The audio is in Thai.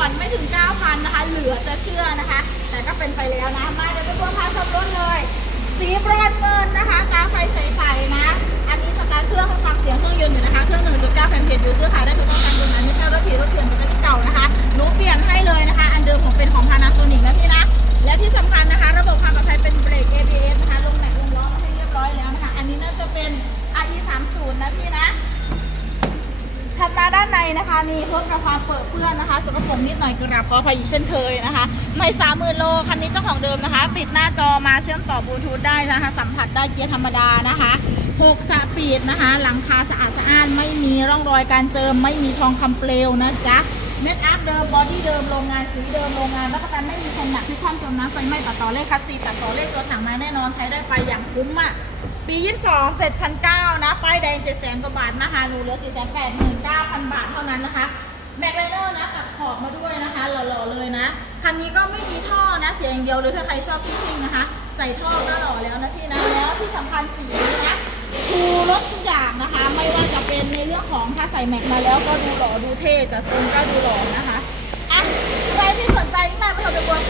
ผ่อนไม่ถึง 9,000นะคะ เหลือจะเชื่อนะคะ แต่ก็เป็นไปแล้วนะ มาเดี๋ยวไปตัวพาชมรถเลย สีบรอนเงินนะคะกาไฟใสๆนะ อันนี้สตาร์ทเครื่องฟังเสียงเครื่องยนต์อยู่นะคะ เครื่อง 1.9แผ่นเพจอยู่ซื้อขายได้ทุกช่องทางยนต์อันไม่ใช่รถถีรถเถื่อนเป็นรถเก่านะคะหนูเปลี่ยนให้เลยนะคะ อันเดิมของเป็นของ Panasonic นะพี่นะ และที่สำคัญนะคะ ระบบความปลอดภัยเป็นเบรก ABS นะคะ ลงแหนกลงล้อมาให้เรียบร้อยแล้วนะคะ อันนี้น่าจะเป็น RE 3 0 นะพี่นะ นะคะนี่รถราคาเปิดเพื่อนนะคะสกปรกนิดหน่อยกราบขออภัยอีกเช่นเคยนะคะไม่สามหมื่นโลคันนี้เจ้าของเดิมนะคะ ติดหน้าจอมาเชื่อมต่อบลูทูธได้นะคะ สัมผัสได้เกียร์ธรรมดานะคะหกสปีดนะคะ หลังคาสะอาดสะอ้านไม่มีร่องรอยการเจิมไม่มีทองคำเปลวนะจ๊ะ เม็ดอัพเดิมบอดี้เดิมโรงงานสีเดิมโรงงานรับประกันไม่มีชนหนักที่ความจมน้ำไฟไหม้ตัดต่อเลขคัสซีตัดต่อเลขตัวถังมาแน่นอนใช้ได้ไปอย่างคุ้มอะปี 22 7,900นะป้ายแดง 700,000กว่าบาทมาหาหนูเหลือ 489,000 บาทเท่านั้นนะคะแม็กไลเนอร์นะตัดขอบมาด้วยนะคะหล่อๆเลยนะ คันนี้ก็ไม่มีท่อนะเสียอย่างเดียวเลยถ้าใครชอบซิ่งๆนะคะ ใส่ท่อก็หล่อแล้วนะพี่นะแล้วที่สำคัญสีนะ เรื่องของถ้าใส่แม็กมาแล้วก็ดูหล่อดูเท่จะทรงก็ดูหล่อนะคะอะใครที่สนใจนี่นาไประสบการณ์ปักล้ว